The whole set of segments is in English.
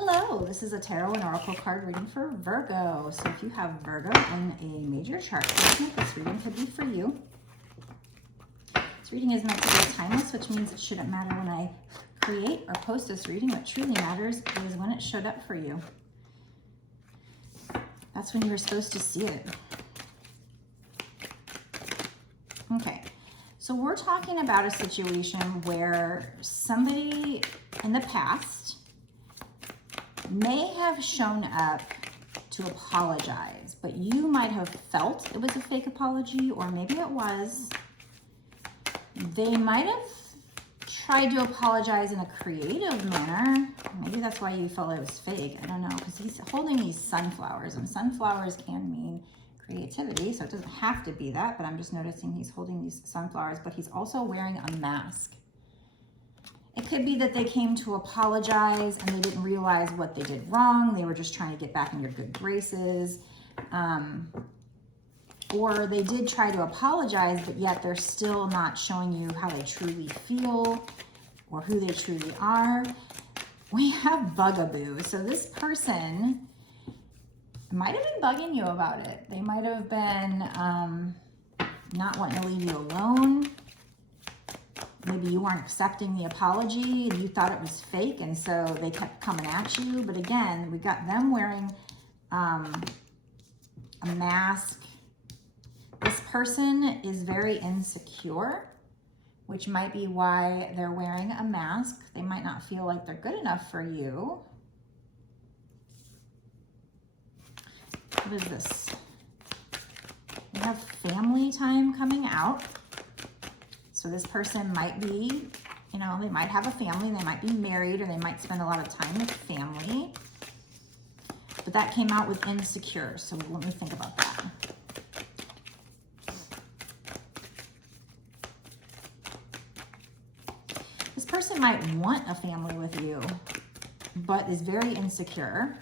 Hello, this is a tarot and oracle card reading for Virgo. So if you have Virgo in a major chart placement, this reading could be for you. This reading is meant to be timeless, which means it shouldn't matter when I create or post this reading. What truly matters is when it showed up for you. That's when you were supposed to see it. Okay, so we're talking about a situation where somebody in the past may have shown up to apologize, but you might have felt it was a fake apology, or maybe it was. They might have tried to apologize in a creative manner. Maybe that's why you felt it was fake. I don't know, because he's holding these sunflowers, and sunflowers can mean creativity, so it doesn't have to be that, but I'm just noticing he's holding these sunflowers, but he's also wearing a mask. It could be that they came to apologize and they didn't realize what they did wrong. They were just trying to get back in your good graces. Or they did try to apologize, but yet they're still not showing you how they truly feel or who they truly are. We have bugaboo. So this person might have been bugging you about it. They might have been not wanting to leave you alone. Maybe you weren't accepting the apology and you thought it was fake, and so they kept coming at you. But again, we got them wearing a mask. This person is very insecure, which might be why they're wearing a mask. They might not feel like they're good enough for you. What is this? We have family time coming out. So this person might be, you know, they might have a family, they might be married, or they might spend a lot of time with family. But that came out with insecure, so let me think about that. This person might want a family with you, but is very insecure.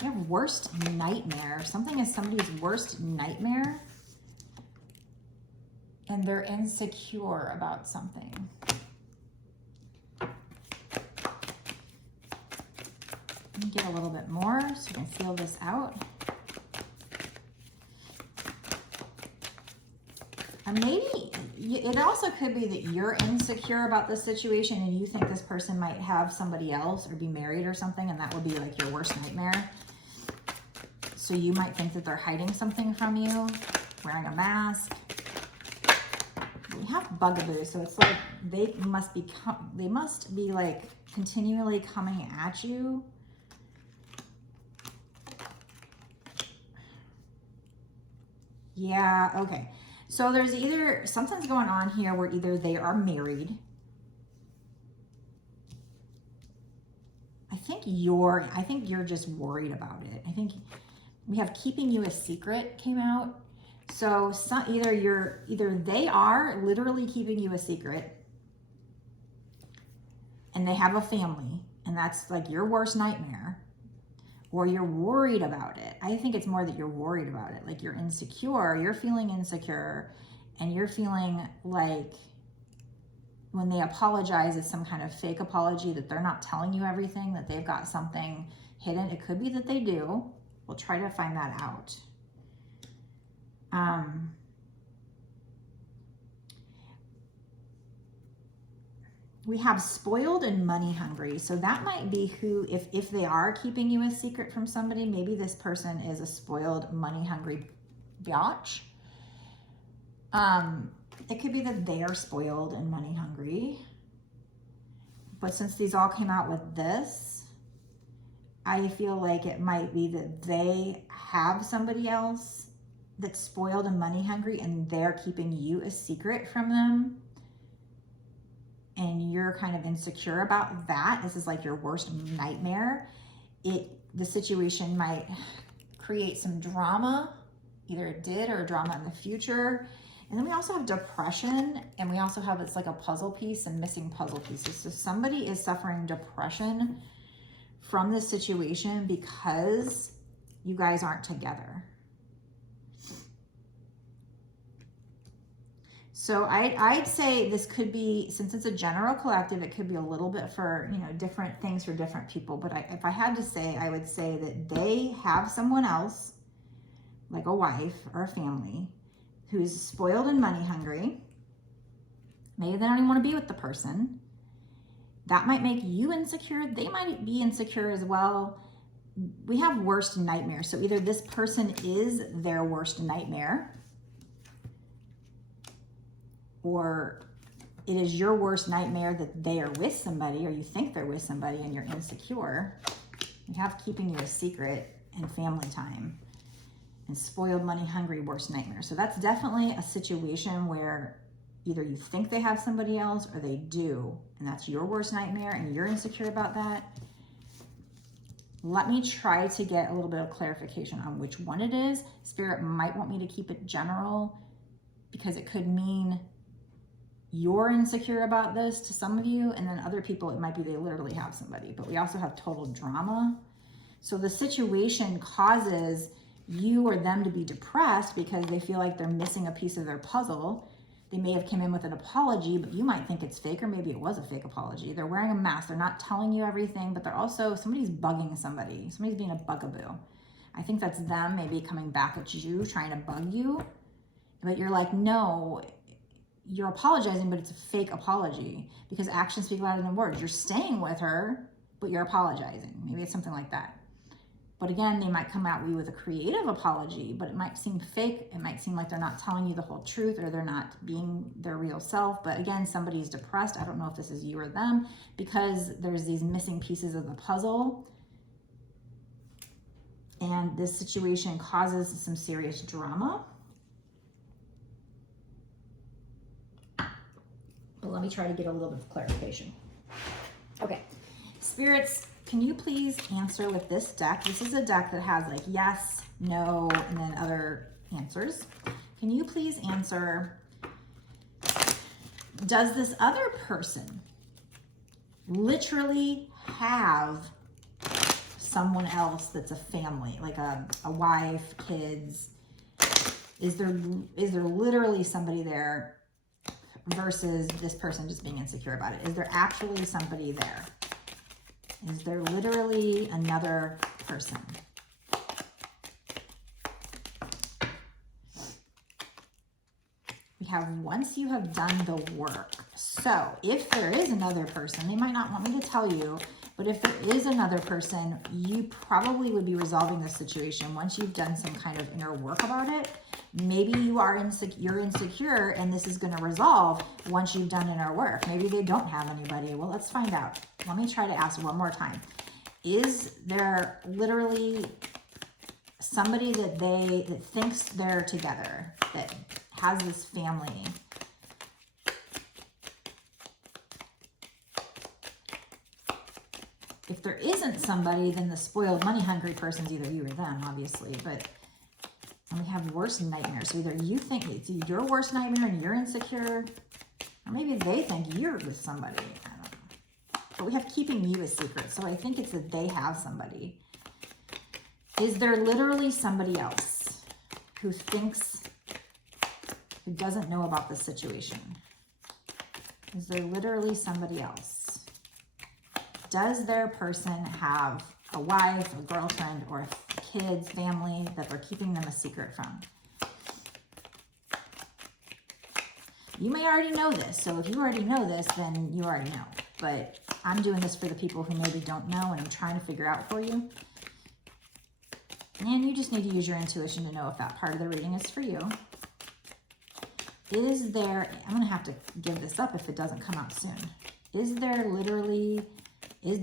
You have worst nightmare. Something is somebody's worst nightmare, and they're insecure about something. Let me get a little bit more so you can feel this out. And maybe it also could be that you're insecure about this situation and you think this person might have somebody else or be married or something, and that would be like your worst nightmare. So you might think that they're hiding something from you, wearing a mask. We have bugaboo, so it's like they must be like continually coming at you. Yeah, okay. So there's either something's going on here where either they are married. I think you're just worried about it. I think we have keeping you a secret came out. So either they are literally keeping you a secret and they have a family, and that's like your worst nightmare, or you're worried about it. I think it's more that you're worried about it. Like you're insecure, you're feeling insecure, and you're feeling like when they apologize, it's some kind of fake apology, that they're not telling you everything, that they've got something hidden. It could be that they do. We'll try to find that out. We have spoiled and money hungry. So that might be who, if they are keeping you a secret from somebody, maybe this person is a spoiled, money hungry biatch. It could be that they are spoiled and money hungry. But since these all came out with this, I feel like it might be that they have somebody else that's spoiled and money hungry, and they're keeping you a secret from them. And you're kind of insecure about that. This is like your worst nightmare. The situation might create some drama. Either it did, or drama in the future. And then we also have depression, and we also have, it's like a puzzle piece and missing puzzle pieces. So somebody is suffering depression from this situation because you guys aren't together. So I'd say this could be, since it's a general collective, it could be a little bit for, different things for different people. But if I had to say, I would say that they have someone else, like a wife or a family, who's spoiled and money hungry. Maybe they don't even want to be with the person. That might make you insecure. They might be insecure as well. We have worst nightmare. So either this person is their worst nightmare, or it is your worst nightmare that they are with somebody, or you think they're with somebody and you're insecure. We have keeping you a secret and family time, and spoiled, money hungry, worst nightmare. So that's definitely a situation where either you think they have somebody else or they do, and that's your worst nightmare and you're insecure about that. Let me try to get a little bit of clarification on which one it is. Spirit might want me to keep it general because it could mean you're insecure about this to some of you, and then other people, it might be they literally have somebody. But we also have total drama. So the situation causes you or them to be depressed because they feel like they're missing a piece of their puzzle. They may have come in with an apology, but you might think it's fake, or maybe it was a fake apology. They're wearing a mask. They're not telling you everything, but they're also, somebody's bugging somebody. Somebody's being a bugaboo. I think that's them maybe coming back at you, trying to bug you. But you're like, no, you're apologizing, but it's a fake apology because actions speak louder than words. You're staying with her, but you're apologizing. Maybe it's something like that. But again, they might come at you with a creative apology, but it might seem fake. It might seem like they're not telling you the whole truth, or they're not being their real self. But again, somebody's depressed. I don't know if this is you or them, because there's these missing pieces of the puzzle. And this situation causes some serious drama. But let me try to get a little bit of clarification. Okay, spirits, can you please answer with this deck? This is a deck that has like yes, no, and then other answers. Can you please answer, does this other person literally have someone else that's a family, like a wife, kids? Is there literally somebody there versus this person just being insecure about it? Is there actually somebody there? Is there literally another person? We have once you have done the work. So if there is another person, they might not want me to tell you, but if there is another person, you probably would be resolving this situation once you've done some kind of inner work about it. Maybe you're insecure, and this is going to resolve once you've done inner work. Maybe they don't have anybody. Well, let's find out. Let me try to ask one more time. Is there literally somebody that thinks they're together, that has this family? If there isn't somebody, then the spoiled, money hungry person's either you or them, obviously. But we have worst nightmares. So either you think it's your worst nightmare and you're insecure, or maybe they think you're with somebody. I don't know. But we have keeping you a secret. So I think it's that they have somebody. Is there literally somebody else who doesn't know about this situation? Is there literally somebody else? Does their person have a wife, a girlfriend, or kids, family that they're keeping them a secret from? You may already know this. So if you already know this, then you already know. But I'm doing this for the people who maybe don't know, and I'm trying to figure out for you. And you just need to use your intuition to know if that part of the reading is for you. Is there, I'm going to have to give this up if it doesn't come out soon. Is there literally,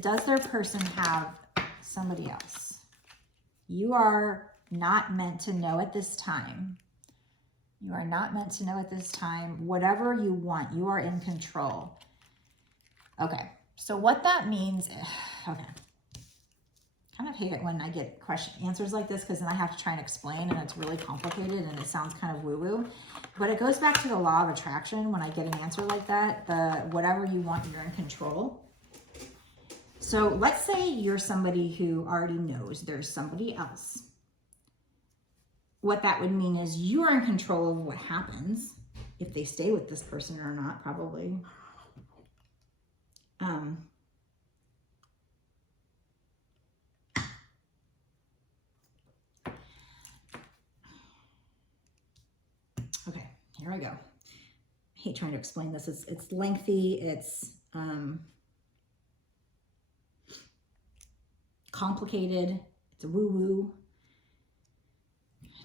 does their person have somebody else? You are not meant to know at this time. You are not meant to know at this time. Whatever you want, you are in control. Okay, so what that means, okay. I kind of hate it when I get answers like this, because then I have to try and explain, and it's really complicated and it sounds kind of woo-woo. But it goes back to the law of attraction. When I get an answer like that, whatever you want, you're in control. So let's say you're somebody who already knows there's somebody else. What that would mean is you are in control of what happens. if they stay with this person or not, probably. Okay, here I go. I hate trying to explain this. It's lengthy. It's complicated. It's a woo-woo.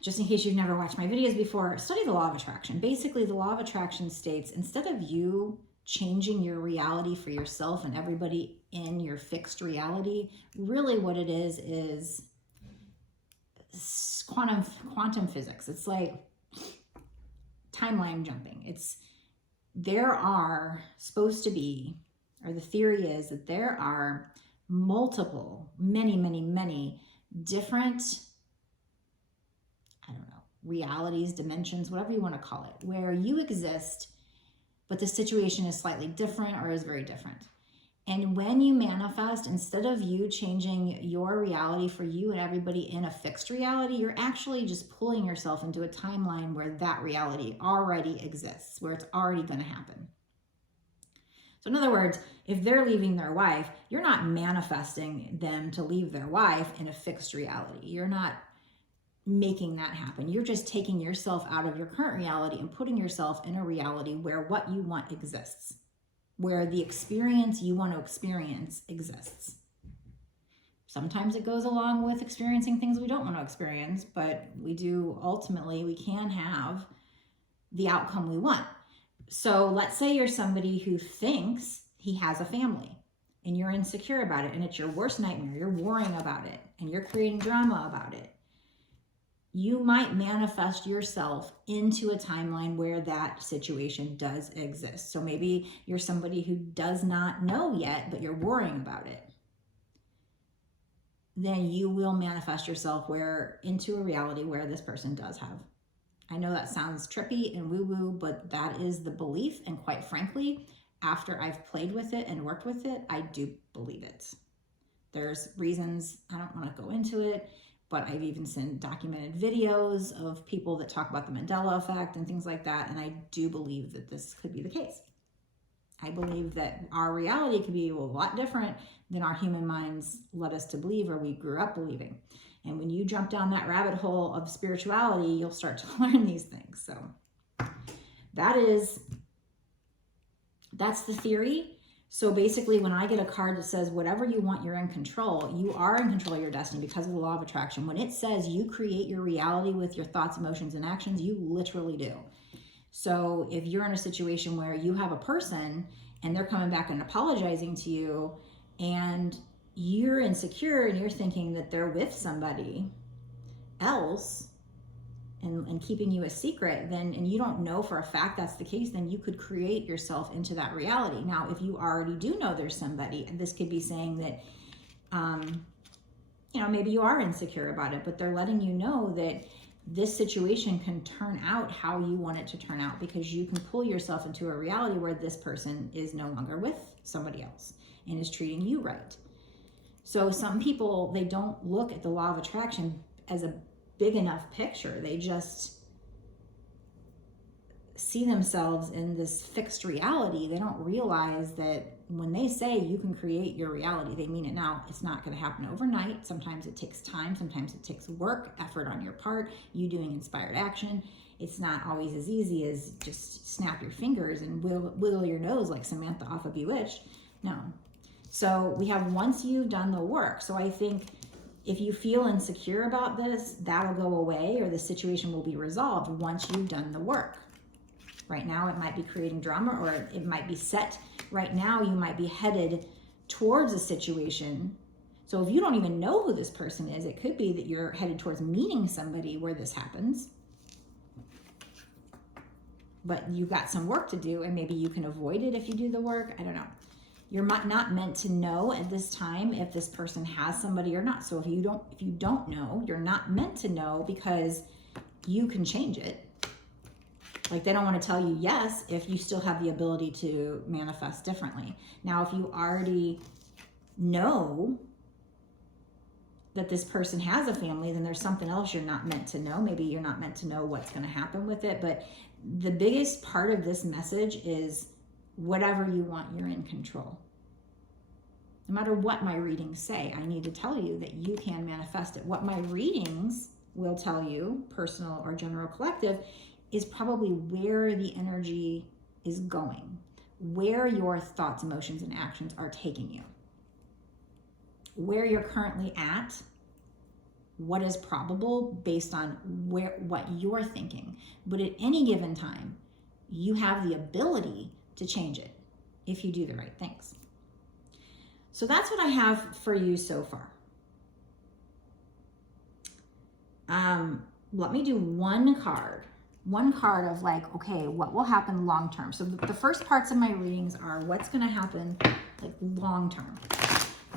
Just in case you've never watched my videos before, study the law of attraction. Basically, the law of attraction states, instead of you changing your reality for yourself and everybody in your fixed reality, really what it is quantum physics. It's like timeline jumping. There are supposed to be, or the theory is that there are many different, I don't know, realities, dimensions, whatever you want to call it, where you exist, but the situation is slightly different or is very different. And when you manifest, instead of you changing your reality for you and everybody in a fixed reality, you're actually just pulling yourself into a timeline where that reality already exists, where it's already going to happen. So in other words, if they're leaving their wife, you're not manifesting them to leave their wife in a fixed reality. You're not making that happen. You're just taking yourself out of your current reality and putting yourself in a reality where what you want exists, where the experience you want to experience exists. Sometimes it goes along with experiencing things we don't want to experience, but we can have the outcome we want. So let's say you're somebody who thinks he has a family and you're insecure about it and it's your worst nightmare. You're worrying about it and you're creating drama about it. You might manifest yourself into a timeline where that situation does exist. So maybe you're somebody who does not know yet, but you're worrying about it. Then you will manifest yourself into a reality where this person does have. I know that sounds trippy and woo-woo, but that is the belief. And quite frankly, after I've played with it and worked with it, I do believe it. There's reasons, I don't want to go into it, but I've even seen documented videos of people that talk about the Mandela effect and things like that. And I do believe that this could be the case. I believe that our reality could be a lot different than our human minds led us to believe or we grew up believing. And when you jump down that rabbit hole of spirituality, you'll start to learn these things. So that's the theory. So basically, when I get a card that says, whatever you want, you're in control, you are in control of your destiny because of the law of attraction. When it says you create your reality with your thoughts, emotions, and actions, you literally do. So if you're in a situation where you have a person and they're coming back and apologizing to you and you're insecure and you're thinking that they're with somebody else and keeping you a secret, and you don't know for a fact that's the case, then you could create yourself into that reality. Now, if you already do know there's somebody, and this could be saying that, maybe you are insecure about it, but they're letting you know that this situation can turn out how you want it to turn out because you can pull yourself into a reality where this person is no longer with somebody else and is treating you right. So some people, they don't look at the law of attraction as a big enough picture. They just see themselves in this fixed reality. They don't realize that when they say you can create your reality, they mean it. Now, it's not going to happen overnight. Sometimes it takes time. Sometimes it takes work, effort on your part, you doing inspired action. It's not always as easy as just snap your fingers and wiggle your nose like Samantha off of Bewitched. No. So we have once you've done the work. So I think if you feel insecure about this, that'll go away or the situation will be resolved once you've done the work. Right now, it might be creating drama or it might be set. Right now, you might be headed towards a situation. So if you don't even know who this person is, it could be that you're headed towards meeting somebody where this happens. But you've got some work to do and maybe you can avoid it if you do the work. I don't know. You're not meant to know at this time if this person has somebody or not. So if you don't know, you're not meant to know because you can change it. Like they don't want to tell you yes if you still have the ability to manifest differently. Now, if you already know that this person has a family, then there's something else you're not meant to know. Maybe you're not meant to know what's going to happen with it, but the biggest part of this message is whatever you want, you're in control. No matter what my readings say, I need to tell you that you can manifest it. What my readings will tell you, personal or general collective, is probably where the energy is going, where your thoughts, emotions, and actions are taking you, where you're currently at, what is probable based on what you're thinking. But at any given time, you have the ability to change it if you do the right things. So that's what I have for you so far. Let me do one card of like, okay, what will happen long term? So the first parts of my readings are what's going to happen like long term.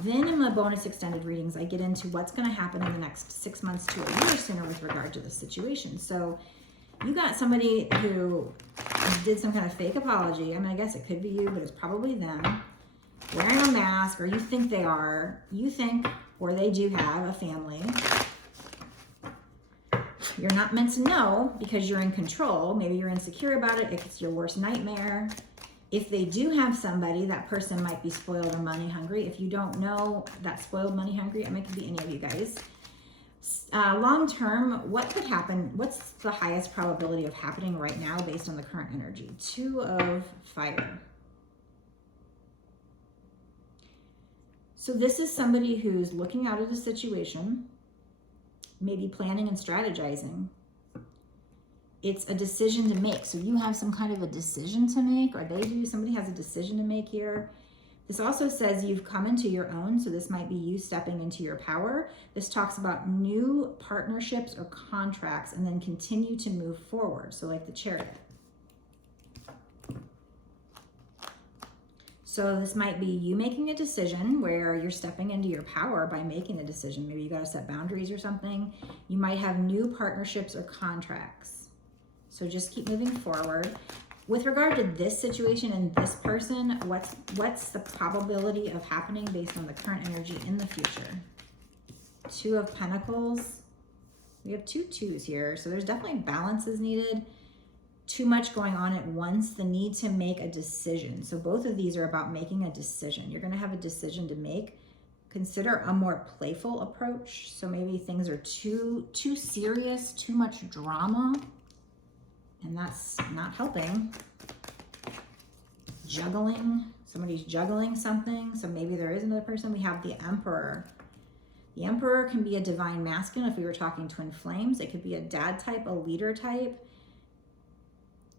Then in my bonus extended readings, I get into what's going to happen in the next 6 months to a year sooner with regard to the situation. So you got somebody who did some kind of fake apology. I mean, I guess it could be you, but it's probably them. Wearing a mask, or you think they are. You think, or they do have a family. You're not meant to know because you're in control. Maybe you're insecure about it. If it's your worst nightmare. If they do have somebody, that person might be spoiled or money hungry. If you don't know that spoiled, money hungry, I mean, it could be any of you guys. Long term, what could happen? What's the highest probability of happening right now based on the current energy? 2 of Fire. So this is somebody who's looking out at a situation, maybe planning and strategizing. It's a decision to make. So you have some kind of a decision to make, or they do. Somebody has a decision to make here. This also says you've come into your own. So this might be you stepping into your power. This talks about new partnerships or contracts and then continue to move forward. So like the Chariot. So this might be you making a decision where you're stepping into your power by making a decision. Maybe you got to set boundaries or something. You might have new partnerships or contracts. So just keep moving forward. With regard to this situation and this person, what's the probability of happening based on the current energy in the future? 2 of Pentacles. We have 2 2s here. So there's definitely balances needed. Too much going on at once, the need to make a decision. So both of these are about making a decision. You're going to have a decision to make. Consider a more playful approach. So maybe things are too serious, too much drama, and that's not helping. Juggling. Somebody's juggling something. So maybe there is another person. We have the Emperor. The Emperor can be a divine masculine if we were talking twin flames. It could be a dad type, a leader type.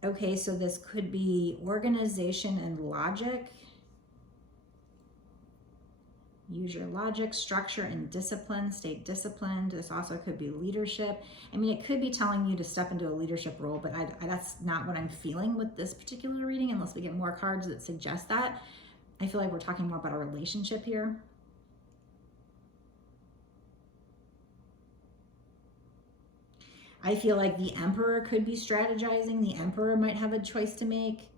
Okay, so this could be organization and logic. Use your logic, structure, and discipline. Stay disciplined. This also could be leadership. I mean, it could be telling you to step into a leadership role, but that's not what I'm feeling with this particular reading unless we get more cards that suggest that. I feel like we're talking more about a relationship here. I feel like the Emperor could be strategizing. The Emperor might have a choice to make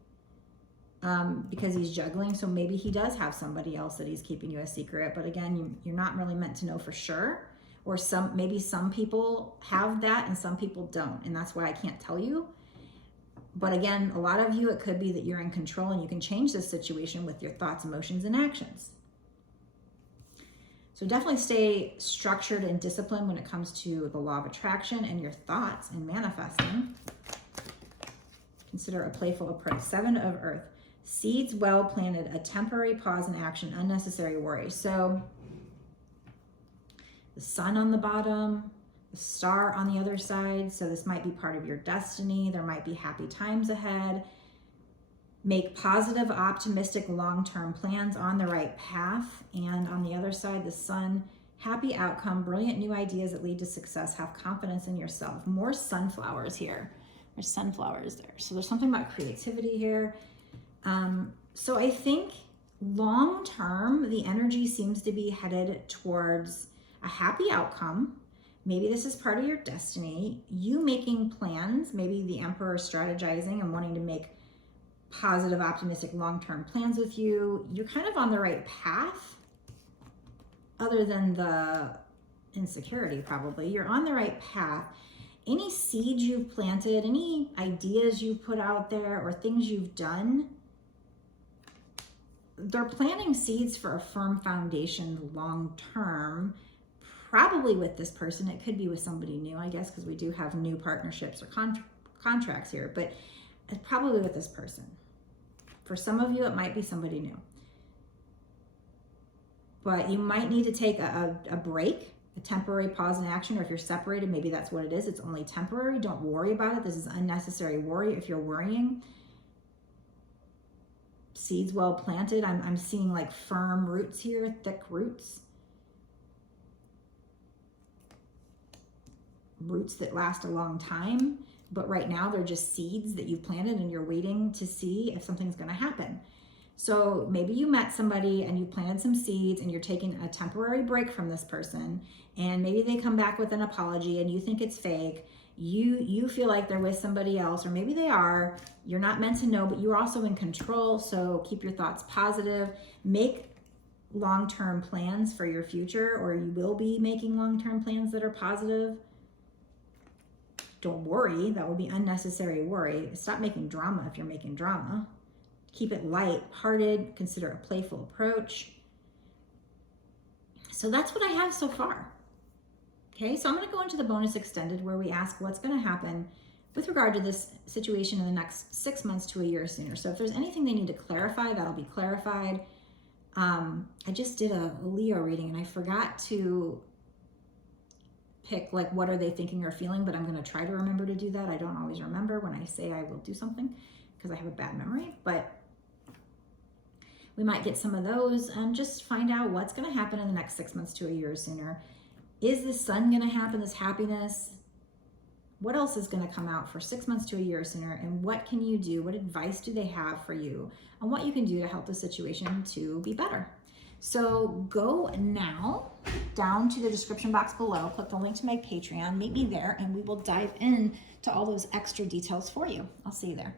because he's juggling. So maybe he does have somebody else that he's keeping you a secret. But again, you're not really meant to know for sure. Or maybe some people have that and some people don't. And that's why I can't tell you. But again, a lot of you, it could be that you're in control and you can change this situation with your thoughts, emotions, and actions. So definitely stay structured and disciplined when it comes to the law of attraction and your thoughts and manifesting. Consider a playful approach. 7 of Earth. Seeds well planted, a temporary pause in action, unnecessary worry. So the sun on the bottom, the star on the other side. So this might be part of your destiny. There might be happy times ahead. Make positive, optimistic, long-term plans on the right path. And on the other side, the sun, happy outcome, brilliant new ideas that lead to success. Have confidence in yourself. More sunflowers here. There's sunflowers there. So there's something about creativity here. So I think long-term, the energy seems to be headed towards a happy outcome. Maybe this is part of your destiny. You making plans, maybe the Emperor strategizing and wanting to make positive, optimistic, long-term plans with you. You're kind of on the right path, other than the insecurity probably. You're on the right path. any seeds you've planted, any ideas you've put out there or things you've done, they're planting seeds for a firm foundation long term, probably with this person. It could be with somebody new, I guess, because we do have new partnerships or contracts here, but it's probably with this person. For some of you, it might be somebody new. But you might need to take a break, a temporary pause in action, or if you're separated, maybe that's what it is. It's only temporary. Don't worry about it. This is unnecessary worry if you're worrying. Seeds well planted. I'm seeing like firm roots here, thick roots. Roots that last a long time. But right now they're just seeds that you've planted and you're waiting to see if something's going to happen. So maybe you met somebody and you planted some seeds and you're taking a temporary break from this person, and maybe they come back with an apology and you think it's fake. You feel like they're with somebody else, or maybe they are. You're not meant to know, but you're also in control. So keep your thoughts positive. Make long-term plans for your future, or you will be making long-term plans that are positive. Don't worry. That would be unnecessary worry. Stop making drama if you're making drama. Keep it light-hearted. Consider a playful approach. So that's what I have so far. Okay, so I'm going to go into the bonus extended where we ask what's going to happen with regard to this situation in the next 6 months to a year sooner. So if there's anything they need to clarify, that'll be clarified. I just did a Leo reading and I forgot to pick like what are they thinking or feeling, but I'm going to try to remember to do that. I don't always remember when I say I will do something because I have a bad memory, but we might get some of those and just find out what's going to happen in the next 6 months to a year sooner. Is this sun going to happen, this happiness? What else is going to come out for 6 months to a year sooner? And what can you do? What advice do they have for you on what you can do to help the situation to be better? So go now down to the description box below, click the link to my Patreon, meet me there, and we will dive in to all those extra details for you. I'll see you there.